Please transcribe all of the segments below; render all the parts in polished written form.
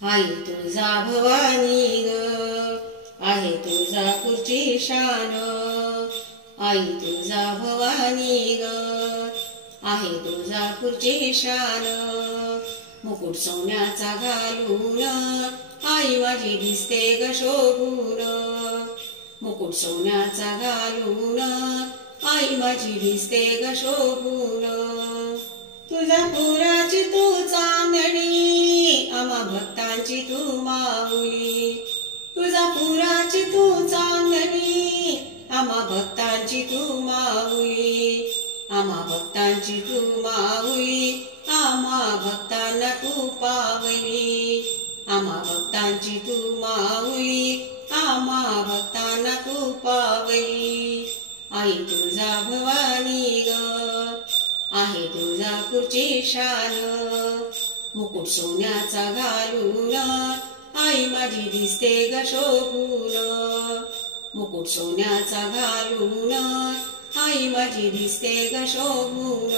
आई तुळजा भवानी ग, आहे तुळजापूरची शान. आई तुळजा भवानी ग, आहे तुळजापूरची शान. मुकुट सोन्याचा घालून आई माझी दिसते ग शोभून. मुकुट सोन्याचा घालून आई माझी दिसते ग शोभून. तुळजापुराची तू चांदणी, आम्हा भक्तांची तू माऊली. तुळजापुराची तू चांदणी, आम्हा भक्तांची तू माऊली. आम्हा भक्तांची तू माऊली, आम्हा भक्तांना तू पावली. आम्हा भक्तांची तू माऊली, आम्हा भक्तांना तू पावली. आई तुळजा भवानी ग, आहे तुळजापूरची शान. मुकुट सोन्याचा घालून आई माझी दिसते ग शोभून. मुकुट सोन्याचा घालून आई माझी दिसते ग शोभून.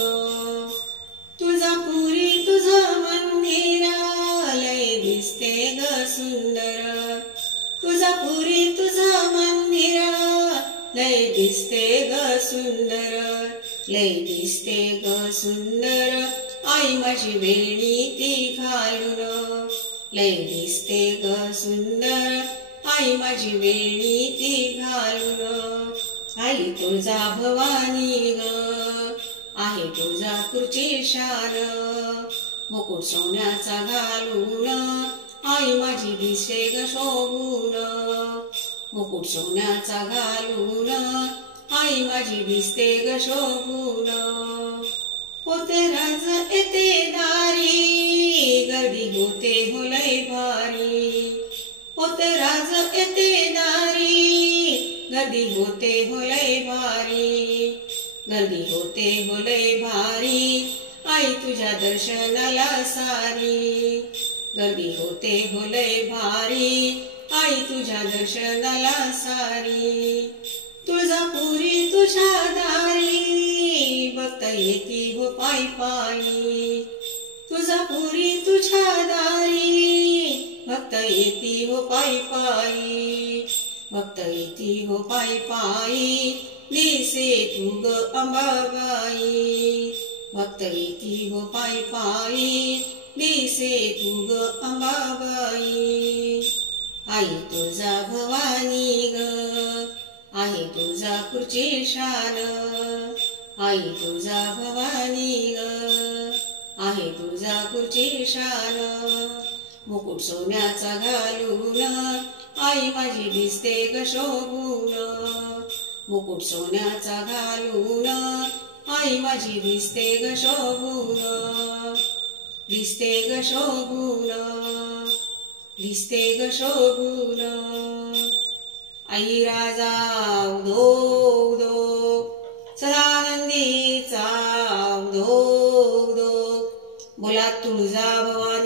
तुळजापुरी तुझं मंदिर लय दिसते ग सुंदर. तुळजापुरी तुझं मंदिर लय दिसते ग सुंदर. लय दिसते ग सुंदर, आई माझी वेणी ती घालून. लय दिसते ग सुंदर, आई माझी वेणी ती घालून. आई तुळजा भवानी ग, आहे तुळजापूरची शान. मुकुट सोन्याचा घालून आई माझी दिसते ग शोभून. मुकुट सोन्याचा घालून आई माझी दिसते ग शोभून. होते राज येते दारी, गर्दी होते हो लय भारी. होते राज येते दारी, गर्दी होते हो लय भारी. गर्दी होते हो लय भारी, आई तुझ्या दर्शनाला सारी. गर्दी होते हो लय भारी, आई तुझ्या दर्शनाला सारी. तुळजापुरी तुझ्या दारी, भक्त येती हो पायी पायी. तुळजापुरी तुझ्या दारी, भक्त येती हो पायी पायी. भक्त येती हो पायी पायी, दिसे तू ग अंबाबाई. भक्त येती हो पायी पायी, दिसे तू ग अंबाबाई. आई तुळजा भवानी ग, आहे तुळजापूरची शान. आई तुळजा भवानी ग, आहे तुळजापूरची शान. मुकुट सोन्याचा घालून आई माझी दिसते ग शोभून. मुकुट सोन्याचा घालून आई माझी दिसते ग शोभून. दिसते ग शोभून, दिसते ग शोभून. आई राजा उदो उदो, सदानंदीचा उदो उदो. बोला तुळजा भवानी.